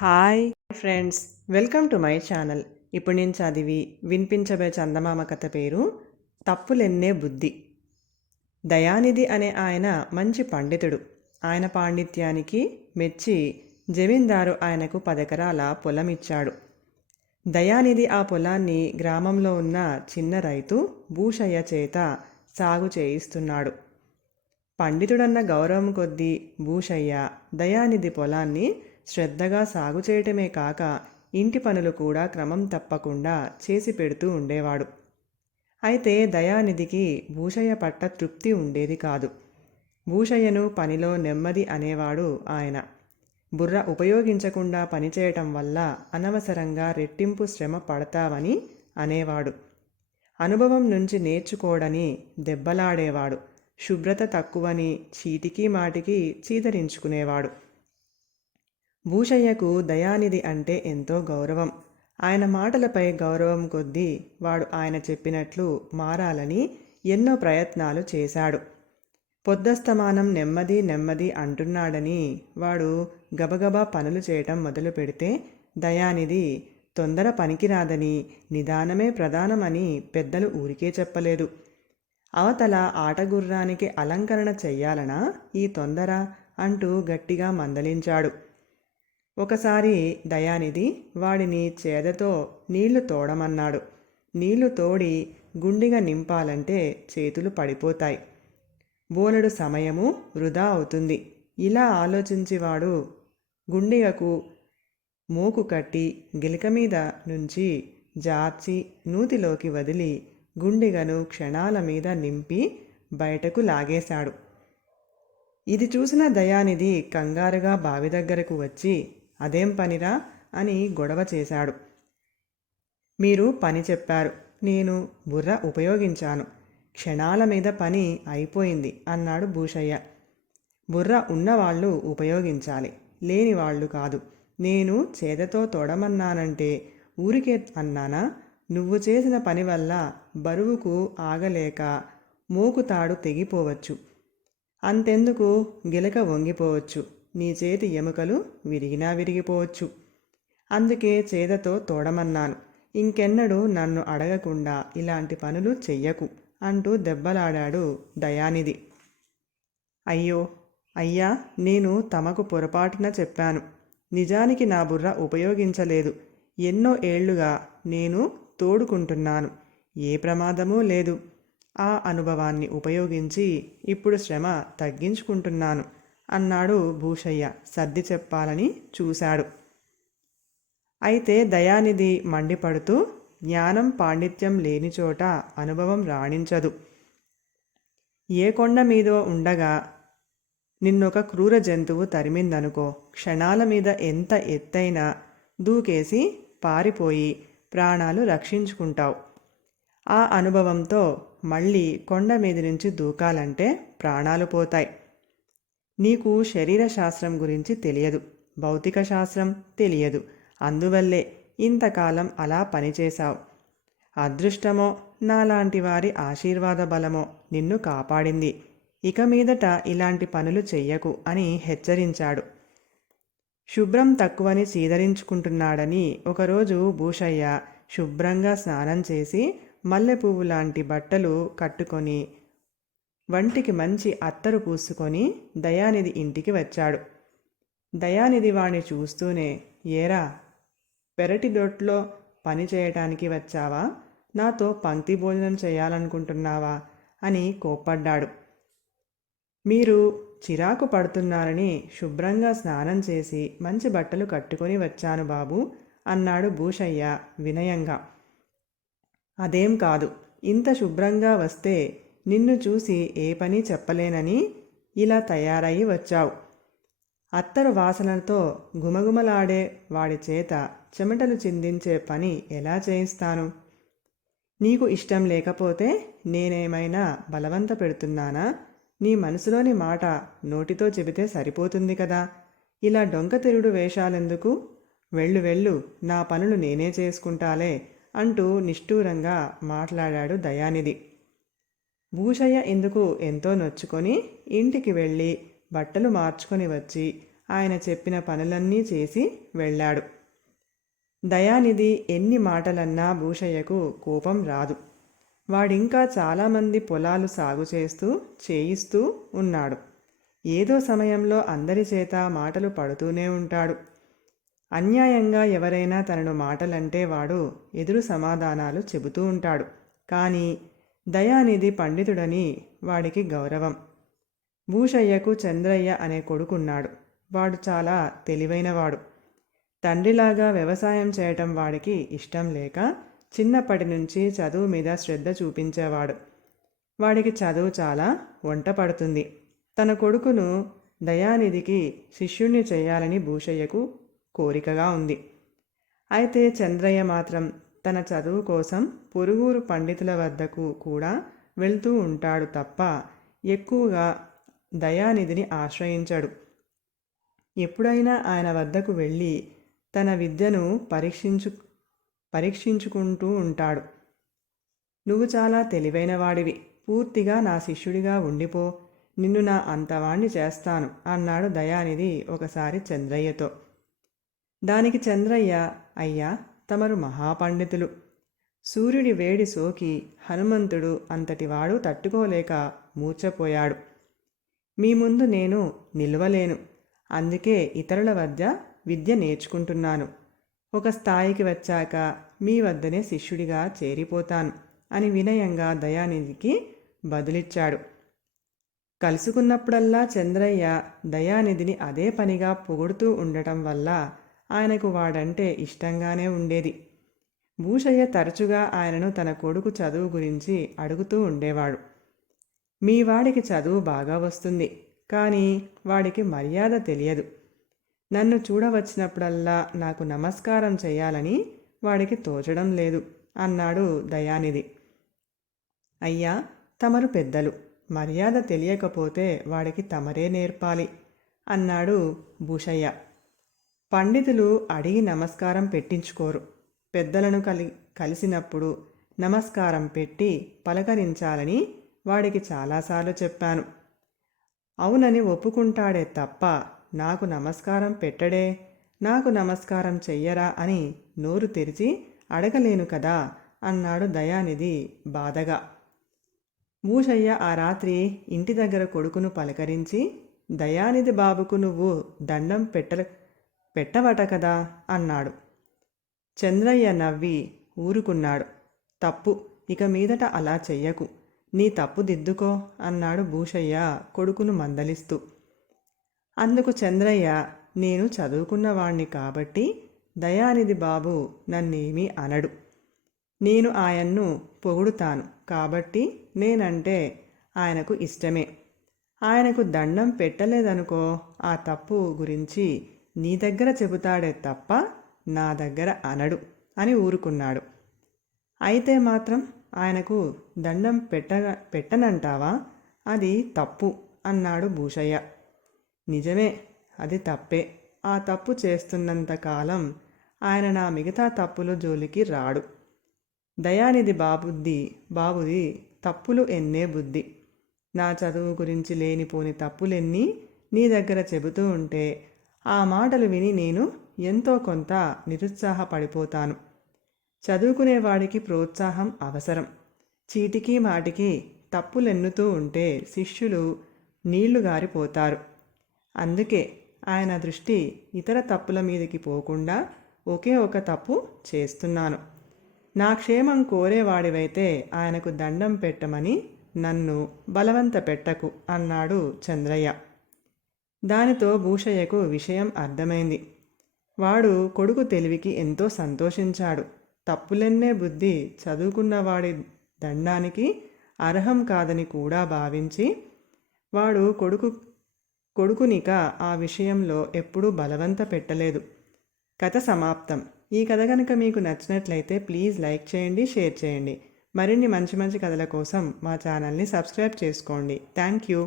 Hi friends, welcome to my channel. ఇప్పుడు నేను చదివి వినిపించబోయే చందమామ కథ పేరు తప్పులెన్నే బుద్ధి. దయానిధి అనే ఆయన మంచి పండితుడు. ఆయన పాండిత్యానికి మెచ్చి జమీందారు ఆయనకు 10 ఎకరాల పొలం ఇచ్చాడు. దయానిధి ఆ పొలాన్ని గ్రామంలో ఉన్న చిన్న రైతు భూషయ్య చేత సాగు చేయిస్తున్నాడు. పండితుడన్న గౌరవం కొద్దీ భూషయ్య దయానిధి పొలాన్ని శ్రద్ధగా సాగు చేయటమే కాక ఇంటి పనులు కూడా క్రమం తప్పకుండా చేసి పెడుతూ ఉండేవాడు. అయితే దయానిధికి భూషయ్య పట్ల తృప్తి ఉండేది కాదు. భూషయ్యను పనిలో నెమ్మది అనేవాడు ఆయన. బుర్ర ఉపయోగించకుండా పనిచేయటం వల్ల అనవసరంగా రెట్టింపు శ్రమ పడతావని అనేవాడు. అనుభవం నుంచి నేర్చుకోడని దెబ్బలాడేవాడు. శుభ్రత తక్కువని చీటికి మాటికి చీదరించుకునేవాడు. భూషయ్యకు దయానిధి అంటే ఎంతో గౌరవం. ఆయన మాటలపై గౌరవం కొద్దీ వాడు ఆయన చెప్పినట్లు మారాలని ఎన్నో ప్రయత్నాలు చేశాడు. పొద్దస్తమానం నెమ్మది నెమ్మది అంటున్నాడని వాడు గబగబా పనులు చేయటం మొదలు పెడితే దయానిధి తొందర పనికిరాదని, నిదానమే ప్రధానమని పెద్దలు ఊరికే చెప్పలేదు. అవతల ఆటగుర్రానికి అలంకరణ చెయ్యాలనా ఈ తొందర అంటూ గట్టిగా మందలించాడు. ఒకసారి దయానిధి వాడిని చేదతో నీళ్లు తోడమన్నాడు. నీళ్లు తోడి గుండిగా నింపాలంటే చేతులు పడిపోతాయి. బోలెడు సమయము వృధా అవుతుంది. ఇలా ఆలోచించి వాడు గుండిగకు మోకు కట్టి గిలక మీద నుంచి జార్చి నూతిలోకి వదిలి గుండిగను క్షణాల మీద నింపి బయటకు లాగేశాడు. ఇది చూసిన దయానిధి కంగారుగా బావి దగ్గరకు వచ్చి అదేం పనిరా అని గొడవ చేశాడు. మీరు పని చెప్పారు, నేను బుర్ర ఉపయోగించాను, క్షణాల మీద పని అయిపోయింది అన్నాడు భూషయ్య. బుర్ర ఉన్నవాళ్ళు ఉపయోగించాలి, లేని వాళ్ళు కాదు. నేను చేదతో తోడమన్నానంటే ఊరికే అన్నానా? నువ్వు చేసిన పని వల్ల బరువుకు ఆగలేక మోకుతాడు తెగిపోవచ్చు. అంతెందుకు గిలక వంగిపోవచ్చు. నీ చేతి ఎముకలు విరిగినా విరిగిపోవచ్చు. అందుకే చేదతో తోడమన్నాను. ఇంకెన్నడూ నన్ను అడగకుండా ఇలాంటి పనులు చెయ్యకు అంటూ దెబ్బలాడాడు దయానిధి. అయ్యో అయ్యా, నేను తమకు పొరపాటున చెప్పాను. నిజానికి నా బుర్ర ఉపయోగించలేదు. ఎన్నో ఏళ్లుగా నేను తోడుకుంటున్నాను. ఏ ప్రమాదమూ లేదు. ఆ అనుభవాన్ని ఉపయోగించి ఇప్పుడు శ్రమ తగ్గించుకుంటున్నాను అన్నాడు భూషయ్య సర్ది చెప్పాలని చూశాడు. అయితే దయానిధి మండిపడుతూ, జ్ఞానం పాండిత్యం లేని చోట అనుభవం రాణించదు. ఏ కొండ మీదో ఉండగా నిన్నొక క్రూర జంతువు తరిమిందనుకో, క్షణాల మీద ఎంత ఎత్తైనా దూకేసి పారిపోయి ప్రాణాలు రక్షించుకుంటావు. ఆ అనుభవంతో మళ్ళీ కొండ మీద నుంచి దూకాలంటే ప్రాణాలు పోతాయి. నీకు శరీర శాస్త్రం గురించి తెలియదు, భౌతిక శాస్త్రం తెలియదు. అందువల్లే ఇంతకాలం అలా పనిచేశావు. అదృష్టమో నాలాంటి వారి ఆశీర్వాద బలమో నిన్ను కాపాడింది. ఇక మీదట ఇలాంటి పనులు చెయ్యకు అని హెచ్చరించాడు. శుభ్రం తక్కువని చీదరించుకుంటున్నాడని ఒకరోజు భూషయ్య శుభ్రంగా స్నానం చేసి మల్లెపువ్వు లాంటి బట్టలు కట్టుకొని వంటికి మంచి అత్తరు పూసుకొని దయానిధి ఇంటికి వచ్చాడు. దయానిధి వాణ్ణి చూస్తూనే, ఏరా, పెరటి దొట్లో పని చేయటానికి వచ్చావా? నాతో పంక్తి భోజనం చేయాలనుకుంటున్నావా అని కోప్పడ్డాడు. మీరు చిరాకు పడుతున్నారని శుభ్రంగా స్నానం చేసి మంచి బట్టలు కట్టుకొని వచ్చాను బాబు అన్నాడు భూషయ్య వినయంగా. అదేం కాదు, ఇంత శుభ్రంగా వస్తే నిన్ను చూసి ఏ పని చెప్పలేనని ఇలా తయారయి వచ్చావు. అత్తరు వాసనలతో గుమగుమలాడే వాడి చేత చెమటలు చిందించే పని ఎలా చేయిస్తాను? నీకు ఇష్టం లేకపోతే నేనేమైనా బలవంత పెడుతున్నానా? నీ మనసులోని మాట నోటితో చెబితే సరిపోతుంది కదా. ఇలా డొంకతిరుడు వేషాలెందుకు? వెళ్ళు వెళ్ళు, నా పనులు నేనే చేసుకుంటాలే అంటూ నిష్ఠూరంగా మాట్లాడాడు దయానిధి. భూషయ్య ఇందుకు ఎంతో నొచ్చుకొని ఇంటికి వెళ్ళి బట్టలు మార్చుకొని వచ్చి ఆయన చెప్పిన పనులన్నీ చేసి వెళ్ళాడు. దయానిధి ఎన్ని మాటలన్నా భూషయ్యకు కోపం రాదు. వాడింకా చాలామంది పొలాలు సాగు చేస్తూ చేయిస్తూ ఉన్నాడు. ఏదో సమయంలో అందరి చేత మాటలు పడుతూనే ఉంటాడు. అన్యాయంగా ఎవరైనా తనను మాటలంటే వాడు ఎదురు సమాధానాలు చెబుతూ ఉంటాడు. కానీ దయానిధి పండితుడని వాడికి గౌరవం. భూషయ్యకు చంద్రయ్య అనే కొడుకున్నాడు. వాడు చాలా తెలివైనవాడు. తండ్రిలాగా వ్యవసాయం చేయటం వాడికి ఇష్టం లేక చిన్నప్పటి నుంచి చదువు మీద శ్రద్ధ చూపించేవాడు. వాడికి చదువు చాలా వంట పడుతుంది. తన కొడుకును దయానిధికి శిష్యుణ్ణి చేయాలని భూషయ్యకు కోరికగా ఉంది. అయితే చంద్రయ్య మాత్రం తన చదువు కోసం పొరుగురు పండితుల వద్దకు కూడా వెళ్తూ ఉంటాడు తప్ప ఎక్కువగా దయానిధిని ఆశ్రయించాడు. ఎప్పుడైనా ఆయన వద్దకు వెళ్ళి తన విద్యను పరీక్షించుకుంటూ ఉంటాడు. నువ్వు చాలా తెలివైన వాడివి, పూర్తిగా నా శిష్యుడిగా ఉండిపో, నిన్ను నా అంతవాణ్ణి చేస్తాను అన్నాడు దయానిధి ఒకసారి చంద్రయ్యతో. దానికి చంద్రయ్య, అయ్యా తమరు మహాపండితులు, సూర్యుడి వేడి సోకి హనుమంతుడు అంతటివాడు తట్టుకోలేక మూర్ఛపోయాడు. మీ ముందు నేను నిలవలేను, అందుకే ఇతరుల వద్ద విద్య నేర్చుకుంటున్నాను. ఒక స్థాయికి వచ్చాక మీ వద్దనే శిష్యుడిగా చేరిపోతాను అని వినయంగా దయానిధికి బదులిచ్చాడు. కలుసుకున్నప్పుడల్లా చంద్రయ్య దయానిధిని అదే పనిగా పొగుడుతూ ఉండటం వల్ల ఆయనకు వాడంటే ఇష్టంగానే ఉండేది. భూషయ్య తరచుగా ఆయనను తన కొడుకు చదువు గురించి అడుగుతూ ఉండేవాడు. మీ వాడికి చదువు బాగా వస్తుంది, కానీ వాడికి మర్యాద తెలియదు. నన్ను చూడవచ్చినప్పుడల్లా నాకు నమస్కారం చేయాలని వాడికి తోచడం లేదు అన్నాడు దయానిధి. అయ్యా తమరు పెద్దలు, మర్యాద తెలియకపోతే వాడికి తమరే నేర్పాలి అన్నాడు భూషయ్య. పండితులు అడిగి నమస్కారం పెట్టించుకోరు. పెద్దలను కలిసినప్పుడు నమస్కారం పెట్టి పలకరించాలని వాడికి చాలాసార్లు చెప్పాను. అవునని ఒప్పుకుంటాడే తప్ప నాకు నమస్కారం పెట్టడే, నాకు నమస్కారం చెయ్యరా అని నోరు తెరిచి అడగలేను కదా అన్నాడు దయానిధి బాధగా. భూషయ్య ఆ రాత్రి ఇంటి దగ్గర కొడుకును పలకరించి, దయానిధి బాబుకు నువ్వు దండం పెట్టవట కదా అన్నాడు. చంద్రయ్య నవ్వి ఊరుకున్నాడు. తప్పు, ఇక మీదట అలా చెయ్యకు, నీ తప్పు దిద్దుకో అన్నాడు భూషయ్య కొడుకును మందలిస్తూ. అందుకు చంద్రయ్య, నేను చదువుకున్నవాణ్ణి కాబట్టి దయానిధి బాబు నన్నేమీ అనడు. నేను ఆయన్ను పొగుడుతాను కాబట్టి నేనంటే ఆయనకు ఇష్టమే. ఆయనకు దండం పెట్టలేదనుకో, ఆ తప్పు గురించి నీ దగ్గర చెబుతాడే తప్ప నా దగ్గర అనడు అని ఊరుకున్నాడు. అయితే మాత్రం ఆయనకు దండం పెట్టనంటావా? అది తప్పు అన్నాడు భూషయ్య. నిజమే, అది తప్పే. ఆ తప్పు చేస్తున్నంతకాలం ఆయన నా మిగతా తప్పుల జోలికి రాడు. దయానిధి బాబుది తప్పులు ఎన్నే బుద్ధి. నా చదువు గురించి లేనిపోని తప్పులెన్నీ నీ దగ్గర చెబుతూ ఉంటే ఆ మాటలు విని నేను ఎంతో కొంత నిరుత్సాహపడిపోతాను. చదువుకునేవాడికి ప్రోత్సాహం అవసరం. చీటికి మాటికి తప్పులెన్నుతూ ఉంటే శిష్యులు నీళ్లు గారిపోతారు. అందుకే ఆయన దృష్టి ఇతర తప్పుల మీదకి పోకుండా ఒకే ఒక తప్పు చేస్తున్నాను. నా క్షేమం కోరేవాడివైతే ఆయనకు దండం పెట్టమని నన్ను బలవంత పెట్టకు అన్నాడు చంద్రయ్య. దానితో భూషయ్యకు విషయం అర్థమైంది. వాడు కొడుకు తెలివికి ఎంతో సంతోషించాడు. తప్పులెన్నే బుద్ధి చదువుకున్నవాడి దండానికి అర్హం కాదని కూడా భావించి వాడు కొడుకునిక ఆ విషయంలో ఎప్పుడూ బలవంత పెట్టలేదు. కథ సమాప్తం. ఈ కథ కనుక మీకు నచ్చినట్లయితే ప్లీజ్ లైక్ చేయండి, షేర్ చేయండి. మరిన్ని మంచి మంచి కథల కోసం మా ఛానల్ని సబ్స్క్రైబ్ చేసుకోండి. Thank you.